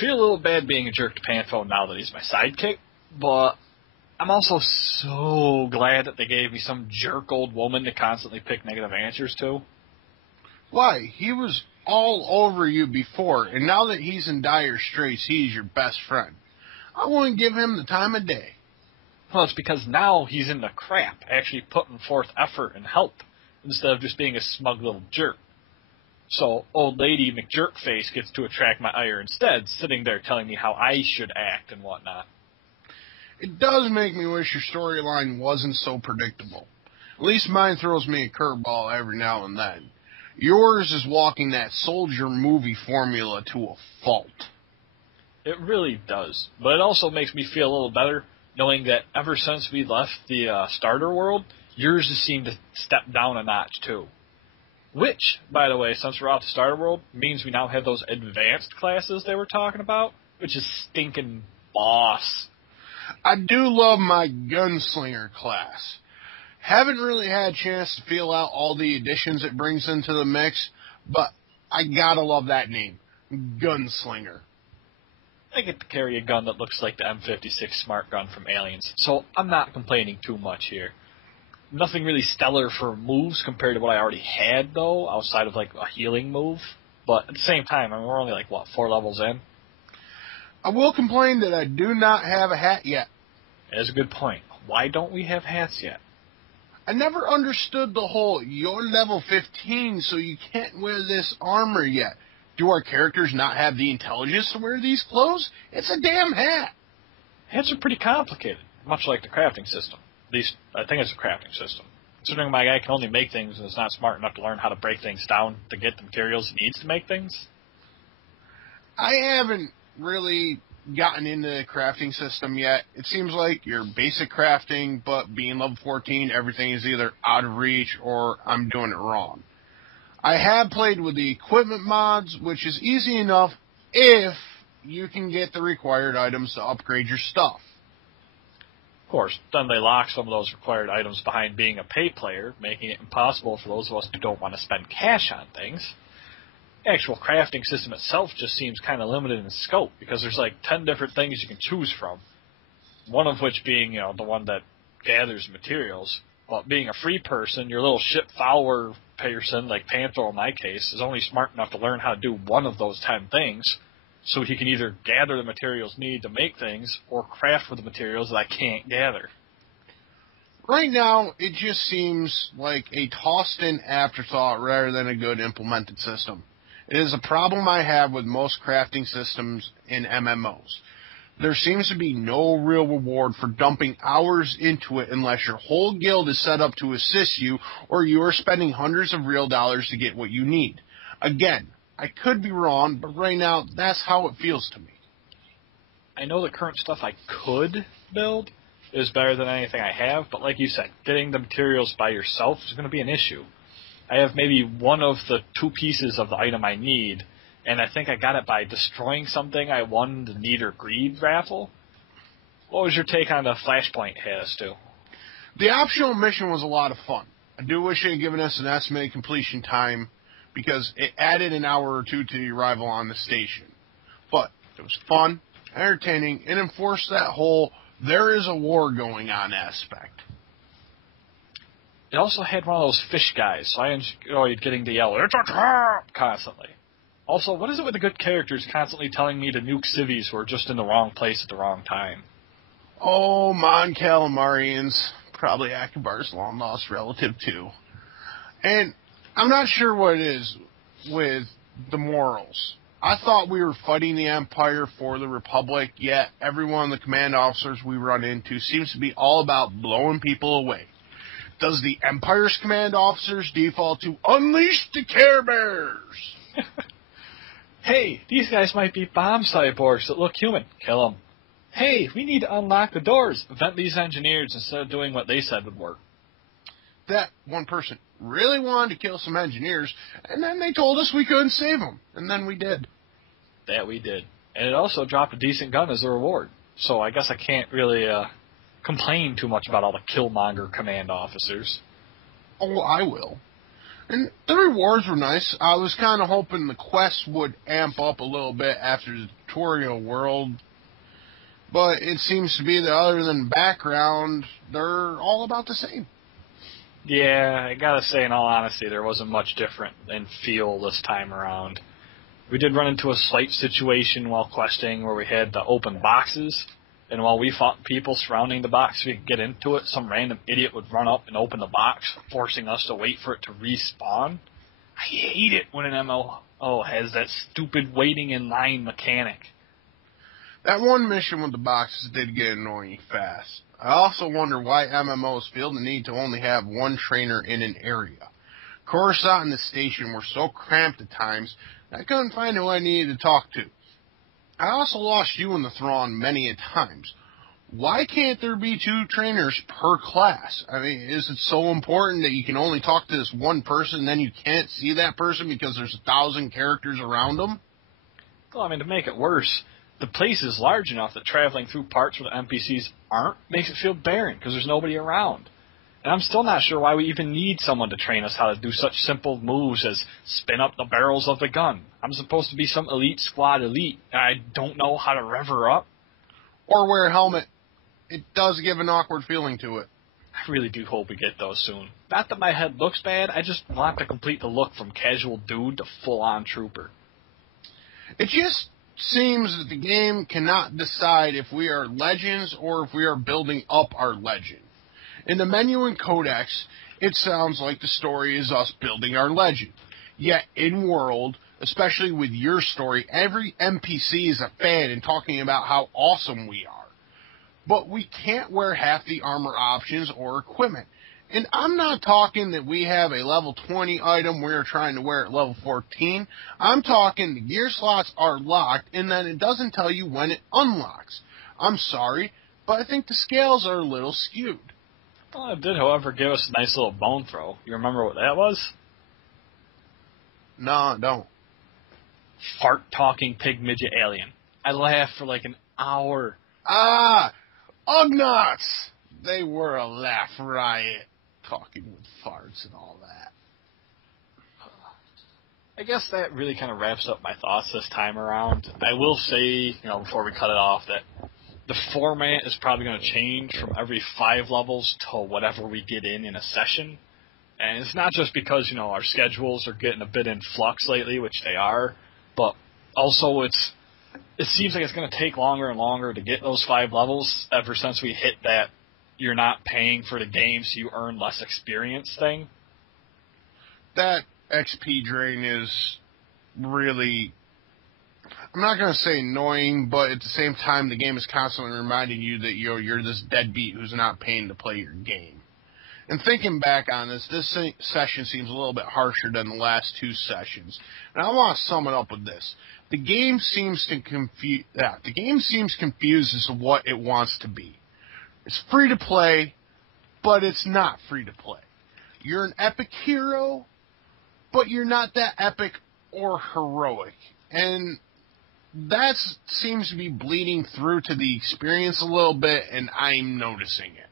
feel a little bad being a jerk to Pantho now that he's my sidekick, but I'm also so glad that they gave me some jerk old woman to constantly pick negative answers to. Why? He was all over you before, and now that he's in dire straits, he's your best friend. I wouldn't give him the time of day. Well, it's because now he's in the crap, actually putting forth effort and help, instead of just being a smug little jerk. So, old lady McJerkface gets to attract my ire instead, sitting there telling me how I should act and whatnot. It does make me wish your storyline wasn't so predictable. At least mine throws me a curveball every now and then. Yours is walking that soldier movie formula to a fault. It really does, but it also makes me feel a little better knowing that ever since we left the starter world, yours has seemed to step down a notch too. Which, by the way, since we're off the starter world, means we now have those advanced classes they were talking about, which is stinking boss. I do love my gunslinger class. Haven't really had a chance to feel out all the additions it brings into the mix, but I gotta love that name, gunslinger. I get to carry a gun that looks like the M56 smart gun from Aliens, so I'm not complaining too much here. Nothing really stellar for moves compared to what I already had, though, outside of, like, a healing move. But at the same time, I mean, we're only, 4 levels in? I will complain that I do not have a hat yet. That's a good point. Why don't we have hats yet? I never understood the whole, you're level 15, so you can't wear this armor yet. Do our characters not have the intelligence to wear these clothes? It's a damn hat. Hats are pretty complicated, much like the crafting system. At least, I think it's a crafting system. Considering my guy can only make things and is not smart enough to learn how to break things down to get the materials he needs to make things. I haven't really gotten into the crafting system yet. It seems like your basic crafting, but being level 14, everything is either out of reach or I'm doing it wrong. I have played with the equipment mods, which is easy enough if you can get the required items to upgrade your stuff. Of course, then they lock some of those required items behind being a pay player, making it impossible for those of us who don't want to spend cash on things. The actual crafting system itself just seems kind of limited in scope, because there's 10 different things you can choose from. One of which being, the one that gathers materials. Well, being a free person, your little ship follower person, like Panther in my case, is only smart enough to learn how to do one of those 10 things, so he can either gather the materials needed to make things, or craft with the materials that I can't gather. Right now, it just seems like a tossed-in afterthought rather than a good implemented system. It is a problem I have with most crafting systems in MMOs. There seems to be no real reward for dumping hours into it unless your whole guild is set up to assist you, or you are spending hundreds of real dollars to get what you need. Again, I could be wrong, but right now, that's how it feels to me. I know the current stuff I could build is better than anything I have, but like you said, getting the materials by yourself is going to be an issue. I have maybe one of the 2 pieces of the item I need, and I think I got it by destroying something I won the Need or Greed raffle. What was your take on the Flashpoint has to? The optional mission was a lot of fun. I do wish they had given us an estimated completion time, because it added an hour or 2 to the arrival on the station. But it was fun, entertaining, and enforced that whole there is a war going on aspect. It also had one of those fish guys, so I enjoyed getting to yell, "It's a trap!" constantly. Also, what is it with the good characters constantly telling me to nuke civvies who are just in the wrong place at the wrong time? Oh, Mon Calamarians. Probably Akbar's long-lost relative, too. And I'm not sure what it is with the morals. I thought we were fighting the Empire for the Republic, yet every one of the command officers we run into seems to be all about blowing people away. Does the Empire's command officers default to unleash the Care Bears? Hey, these guys might be bomb cyborgs that look human. Kill them. Hey, we need to unlock the doors. Vent these engineers instead of doing what they said would work. That one person really wanted to kill some engineers, and then they told us we couldn't save them, and then we did. That we did. And it also dropped a decent gun as a reward. So I guess I can't really complain too much about all the Killmonger command officers. Oh, I will. And the rewards were nice. I was kind of hoping the quest would amp up a little bit after the tutorial world, but it seems to be that other than background, they're all about the same. Yeah, I gotta say, in all honesty, there wasn't much different in feel this time around. We did run into a slight situation while questing where we had to open boxes, and while we fought people surrounding the box so we could get into it, some random idiot would run up and open the box, forcing us to wait for it to respawn. I hate it when an MMO has that stupid waiting in line mechanic. That one mission with the boxes did get annoying fast. I also wonder why MMOs feel the need to only have one trainer in an area. Coruscant and the station were so cramped at times that I couldn't find who I needed to talk to. I also lost you in the Thrawn many a times. Why can't there be 2 trainers per class? I mean, is it so important that you can only talk to this one person and then you can't see that person because there's 1,000 characters around them? Well, I mean, to make it worse, the place is large enough that traveling through parts where the NPCs aren't makes it feel barren because there's nobody around. And I'm still not sure why we even need someone to train us how to do such simple moves as spin up the barrels of the gun. I'm supposed to be some elite squad elite, and I don't know how to rev her up. Or wear a helmet. It does give an awkward feeling to it. I really do hope we get those soon. Not that my head looks bad, I just want to complete the look from casual dude to full-on trooper. It just seems that the game cannot decide if we are legends or if we are building up our legend. In the menu and codex, it sounds like the story is us building our legend. Yet, in-world, especially with your story, every NPC is a fan and talking about how awesome we are. But we can't wear half the armor options or equipment. And I'm not talking that we have a level 20 item we're trying to wear at level 14. I'm talking the gear slots are locked and then it doesn't tell you when it unlocks. I'm sorry, but I think the scales are a little skewed. Well, it did, however, give us a nice little bone throw. You remember what that was? No, I don't. Fart-talking pig midget alien. I laughed for like an hour. Ah! Ugnaughts! They were a laugh riot, talking with farts and all that. I guess that really kind of wraps up my thoughts this time around. I will say, before we cut it off, that the format is probably going to change from every 5 levels to whatever we get in a session. And it's not just because, our schedules are getting a bit in flux lately, which they are, but also it seems like it's going to take longer and longer to get those 5 levels ever since we hit that you're not paying for the game so you earn less experience thing. That XP drain is really, I'm not going to say annoying, but at the same time, the game is constantly reminding you that you're this deadbeat who's not paying to play your game. And thinking back on this session seems a little bit harsher than the last 2 sessions. And I want to sum it up with this. The game seems confused as to what it wants to be. It's free to play, but it's not free to play. You're an epic hero, but you're not that epic or heroic. And that seems to be bleeding through to the experience a little bit, and I'm noticing it.